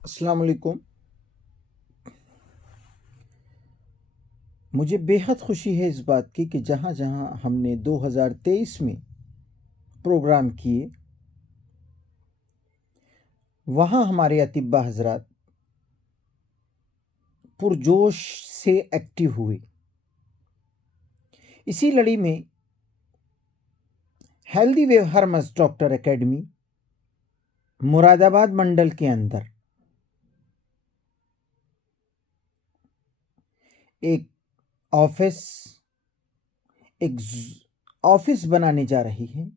अस्सलाम वालेकुम। मुझे बेहद खुशी है इस बात की कि जहाँ-जहाँ हमने 2023 में प्रोग्राम किए, वहाँ हमारे अतिब्बा हज़रात पुरजोश से एक्टिव हुए। इसी लड़ी में हेल्दी वे हरमस डॉक्टर एकेडमी मुरादाबाद मंडल के अंदर एक ऑफिस बनाने जा रही है,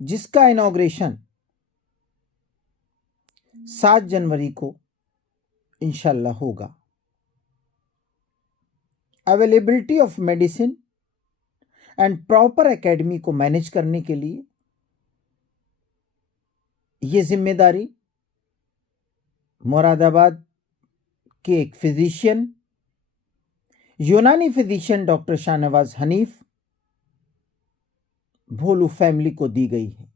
जिसका इनॉग्रेशन 7 जनवरी को इंशाल्लाह होगा। Availability of medicine and proper academy को मैनेज करने के लिए ये जिम्मेदारी मुरादाबाद के एक फिजिशियन, यूनानी फिजिशियन डॉक्टर शाहनवाज हनीफ भोलू फैमिली को दी गई है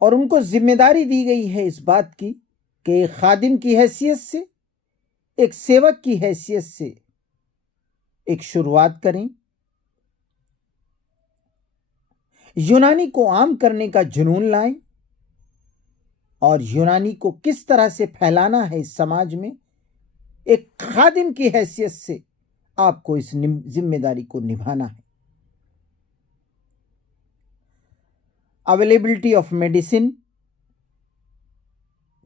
और उनको जिम्मेदारी दी गई है इस बात की कि एक खादिम की हैसियत से, एक सेवक की हैसियत से एक शुरुआत करें, यूनानी को आम करने का जुनून लाएं और यूनानी को किस तरह से फैलाना है इस समाज में, एक खादिम की हैसियत से आपको इस जिम्मेदारी को निभाना है। अवेलेबिलिटी ऑफ मेडिसिन,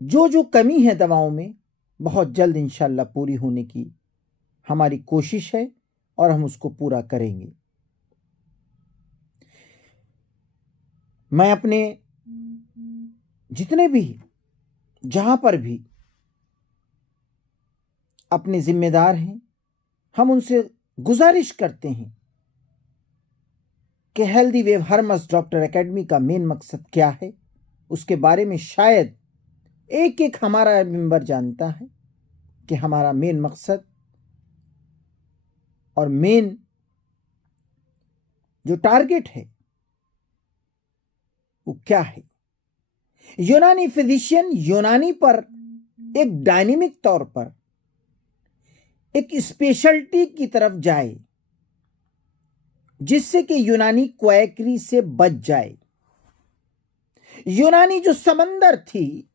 जो कमी है दवाओं में, बहुत जल्द इंशाल्लाह पूरी होने की हमारी कोशिश है और हम उसको पूरा करेंगे। मैं अपने जितने भी जहां पर भी अपने जिम्मेदार हैं, हम उनसे गुजारिश करते हैं कि healthy wave Hermes doctor academy का मेन मकसद क्या है, उसके बारे में शायद एक एक हमारा मेंबर जानता है कि हमारा मेन मकसद और मेन जो टारगेट है वो क्या है। यूनानी फिजिशियन यूनानी पर एक डायनेमिक तौर पर एक स्पेशलिटी की तरफ जाए, जिससे कि यूनानी क्वैकरी से बच जाए। यूनानी जो समंदर थी,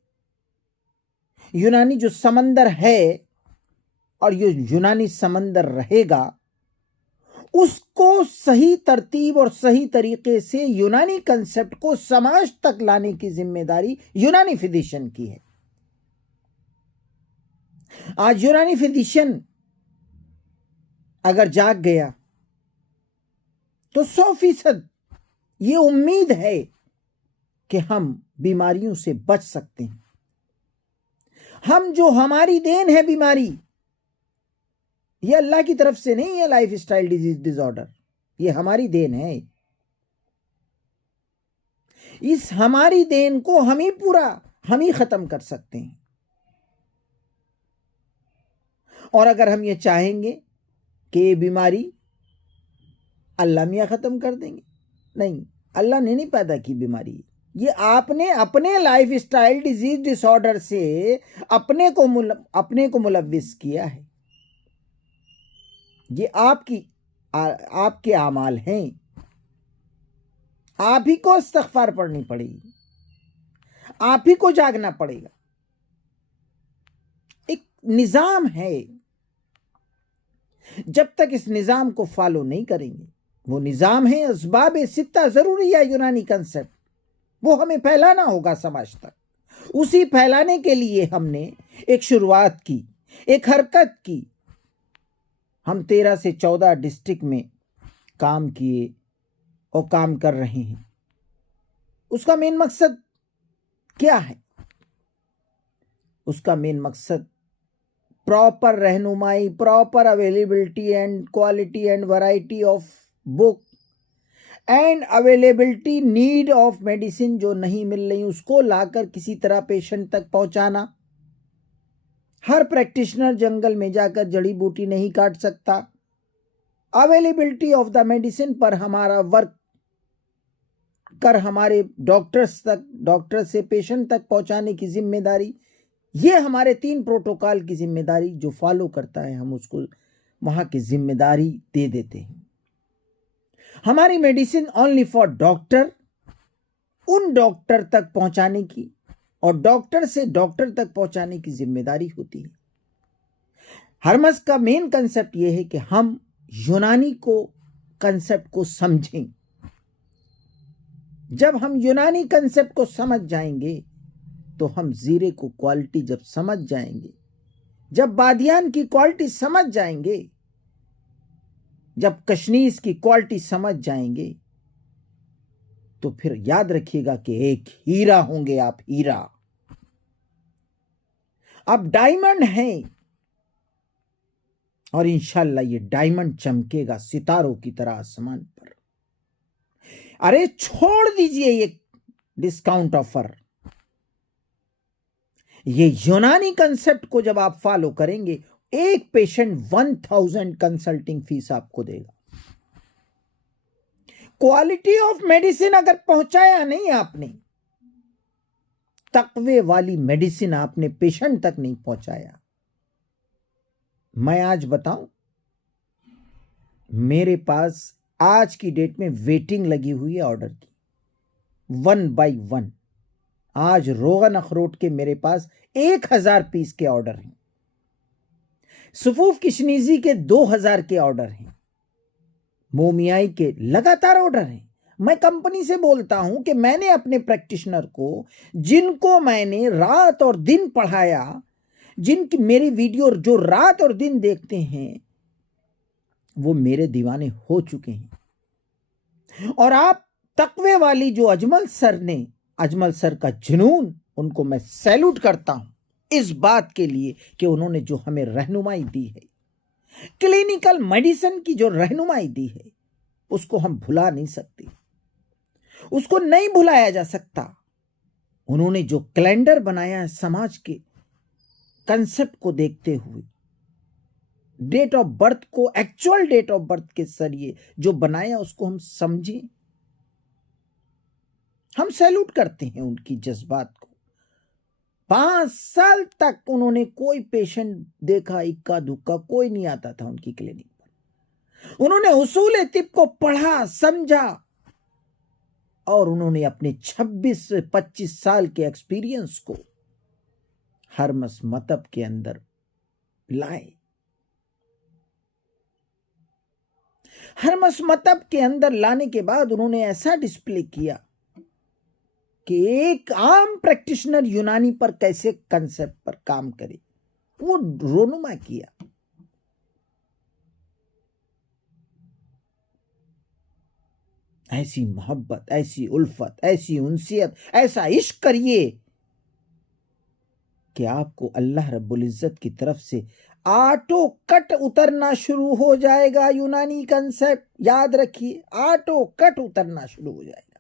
यूनानी जो समंदर है और ये यूनानी समंदर रहेगा, उसको सही तरतीब और सही तरीके से यूनानी कंसेप्ट को समाज तक लाने की जिम्मेदारी यूनानी फिजिशियन की है। आज यूनानी फिजिशियन अगर जाग गया तो 100% ये उम्मीद है कि हम बीमारियों से बच सकते हैं। हम जो हमारी देन है बीमारी, ये अल्लाह की तरफ से नहीं है, लाइफ स्टाइल डिजीज डिसऑर्डर, ये हमारी देन है। इस हमारी देन को हम ही खत्म कर सकते हैं। और अगर हम ये चाहेंगे कि ये बीमारी अल्लाह मियाँ खत्म कर देंगे, नहीं, अल्लाह ने नहीं पैदा की बीमारी, ये आपने अपने लाइफ स्टाइल डिजीज डिसऑर्डर से अपने को मुलव्विस किया है। ये आपके आमाल हैं। आप ही को इस्तग़फ़ार पढ़नी पड़ेगी, आप ही को जागना पड़ेगा। एक निजाम है, जब तक इस निजाम को फॉलो नहीं करेंगे, वो निजाम है असबाब सित्ता ज़रूरी है यूनानी कंसेप्ट, वो हमें फैलाना होगा समाज तक। उसी फैलाने के लिए हमने एक शुरुआत की, एक हरकत की। हम 13 से 14 डिस्ट्रिक्ट में काम किए और काम कर रहे हैं। उसका मेन मकसद क्या है? उसका मेन मकसद प्रॉपर रहनुमाई, proper availability and quality and variety of book and availability need of medicine जो नहीं मिल रही उसको लाकर किसी तरह पेशेंट तक पहुंचाना। हर प्रैक्टिशनर जंगल में जाकर जड़ी बूटी नहीं काट सकता। अवेलेबिलिटी ऑफ द मेडिसिन पर हमारा वर्क कर हमारे डॉक्टर से पेशेंट तक पहुंचाने की जिम्मेदारी ये हमारे 3 प्रोटोकॉल की जिम्मेदारी जो फॉलो करता है हम उसको वहां की जिम्मेदारी दे देते हैं। हमारी मेडिसिन ओनली फॉर डॉक्टर, उन डॉक्टर तक पहुंचाने की और डॉक्टर से डॉक्टर तक पहुंचाने की जिम्मेदारी होती है। हर्मस का मेन कंसेप्ट यह है कि हम यूनानी को कंसेप्ट को समझें। जब हम यूनानी कंसेप्ट को समझ जाएंगे तो हम जीरे को क्वालिटी जब समझ जाएंगे, जब बादियान की क्वालिटी समझ जाएंगे, जब कशनीज की क्वालिटी समझ जाएंगे, तो फिर याद रखिएगा कि एक हीरा होंगे आप, हीरा। अब डायमंड है और इंशाल्लाह ये डायमंड चमकेगा सितारों की तरह आसमान पर। अरे छोड़ दीजिए ये डिस्काउंट ऑफर, ये यूनानी कंसेप्ट को जब आप फॉलो करेंगे, एक पेशेंट 1000 कंसल्टिंग फीस आपको देगा। क्वालिटी ऑफ मेडिसिन अगर पहुंचाया नहीं आपने, तकवे वाली मेडिसिन आपने पेशेंट तक नहीं पहुंचाया। मैं आज बताऊं, मेरे पास आज की डेट में वेटिंग लगी हुई है ऑर्डर की, 1 by 1। आज रोगन अखरोट के मेरे पास 1000 पीस के ऑर्डर हैं, सुफूफ किशनीजी के 2000 के ऑर्डर हैं, मोमियाई के लगातार ऑर्डर हैं। मैं कंपनी से बोलता हूं कि मैंने अपने प्रैक्टिशनर को, जिनको मैंने रात और दिन पढ़ाया, जिनकी मेरी वीडियो जो रात और दिन देखते हैं, वो मेरे दीवाने हो चुके हैं। और आप तकवे वाली जो अजमल सर ने, अजमल सर का जुनून, उनको मैं सैल्यूट करता हूं इस बात के लिए कि उन्होंने जो हमें रहनुमाई दी है, क्लिनिकल मेडिसिन की जो रहनुमाई दी है, उसको हम भुला नहीं सकते, उसको नहीं भुलाया जा सकता। उन्होंने जो कैलेंडर बनाया है समाज के कंसेप्ट को देखते हुए, डेट ऑफ बर्थ को, एक्चुअल डेट ऑफ बर्थ के जरिए जो बनाया, उसको हम समझें, हम सैल्यूट करते हैं उनकी जज्बात को। 5 साल तक उन्होंने कोई पेशेंट देखा, इक्का दुक्का कोई नहीं आता था उनकी क्लिनिक पर। उन्होंने उसूल तिब को पढ़ा, समझा, और उन्होंने अपने 26 से 25 साल के एक्सपीरियंस को हर्मस मतब के अंदर लाए। हर्मस मतब के अंदर लाने के बाद उन्होंने ऐसा डिस्प्ले किया कि एक आम प्रैक्टिशनर यूनानी पर कैसे कंसेप्ट पर काम करे, वो रोनुमा किया। ऐसी मोहब्बत, ऐसी उल्फत, ऐसी उनसियत, ऐसा इश्क करिए कि आपको अल्लाह रब्बुल इज्जत की तरफ से ऑटो कट उतरना शुरू हो जाएगा। यूनानी कंसेप्ट याद रखिए, ऑटो कट उतरना शुरू हो जाएगा,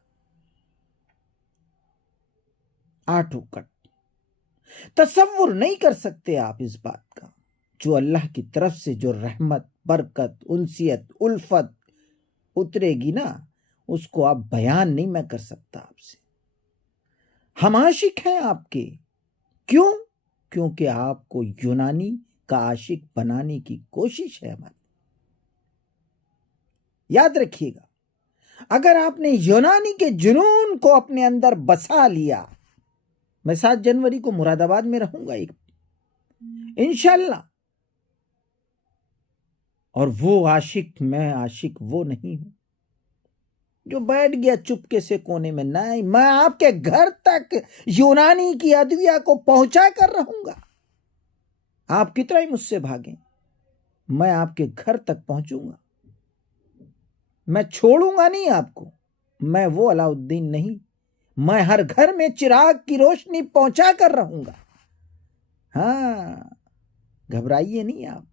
ऑटो कट। तसव्वुर नहीं कर सकते आप इस बात का, जो अल्लाह की तरफ से जो रहमत, बरकत, उनसियत, उल्फत उतरेगी ना, उसको आप बयान नहीं मैं कर सकता आपसे। हम आशिक हैं आपके। क्यों? क्योंकि आपको यूनानी का आशिक बनाने की कोशिश है हमारी। याद रखिएगा, अगर आपने यूनानी के जुनून को अपने अंदर बसा लिया, मैं 7 जनवरी को मुरादाबाद में रहूंगा एक इंशाल्लाह, और वो आशिक, मैं आशिक वो नहीं हूं जो बैठ गया चुपके से कोने में। नहीं, मैं आपके घर तक यूनानी की अदविया को पहुंचा कर रहूंगा। आप कितना ही मुझसे भागें, मैं आपके घर तक पहुंचूंगा। मैं छोड़ूंगा नहीं आपको। मैं वो अलाउद्दीन नहीं, मैं हर घर में चिराग की रोशनी पहुंचा कर रहूंगा। हाँ, घबराइए नहीं आप,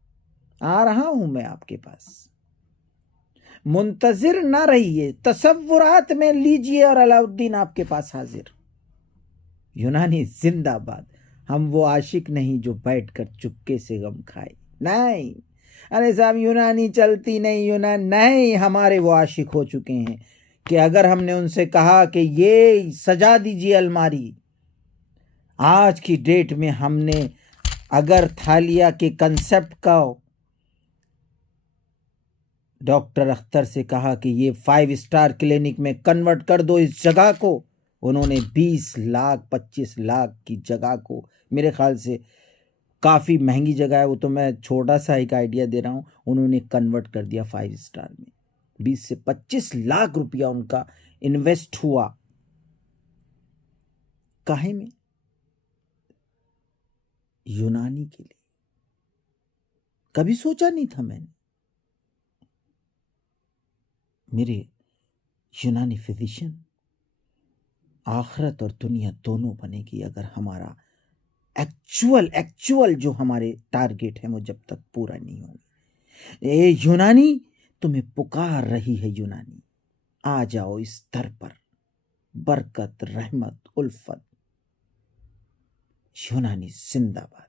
आ रहा हूं मैं आपके पास। मुंतजिर ना रहिए, तसव्वुरात में लीजिए और अलाउद्दीन आपके पास हाजिर। यूनानी जिंदाबाद। हम वो आशिक नहीं जो बैठकर चुपके से गम खाए। नहीं, अरे साहब यूनानी चलती नहीं, यूनानी नहीं। हमारे वो आशिक हो चुके हैं कि अगर हमने उनसे कहा कि ये सजा दीजिए अलमारी, आज की डेट में हमने अगर थालिया के कंसेप्ट का डॉक्टर अख्तर से कहा कि ये 5 स्टार क्लिनिक में कन्वर्ट कर दो इस जगह को, उन्होंने 20 लाख 25 लाख की जगह को, मेरे ख्याल से काफ़ी महंगी जगह है वो, तो मैं छोटा सा एक आइडिया दे रहा हूँ, उन्होंने कन्वर्ट कर दिया 5 स्टार में। 20 से 25 लाख रुपया उनका इन्वेस्ट हुआ। काहे में? यूनानी के लिए। कभी सोचा नहीं था मैंने, मेरे यूनानी फिजिशियन आखिरत और दुनिया दोनों बनेगी अगर हमारा एक्चुअल जो हमारे टारगेट है वो जब तक पूरा नहीं होंगे। ये यूनानी तुम्हें पुकार रही है, यूनानी आ जाओ इस दर पर, बरकत रहमत उल्फत। यूनानी जिंदाबाद।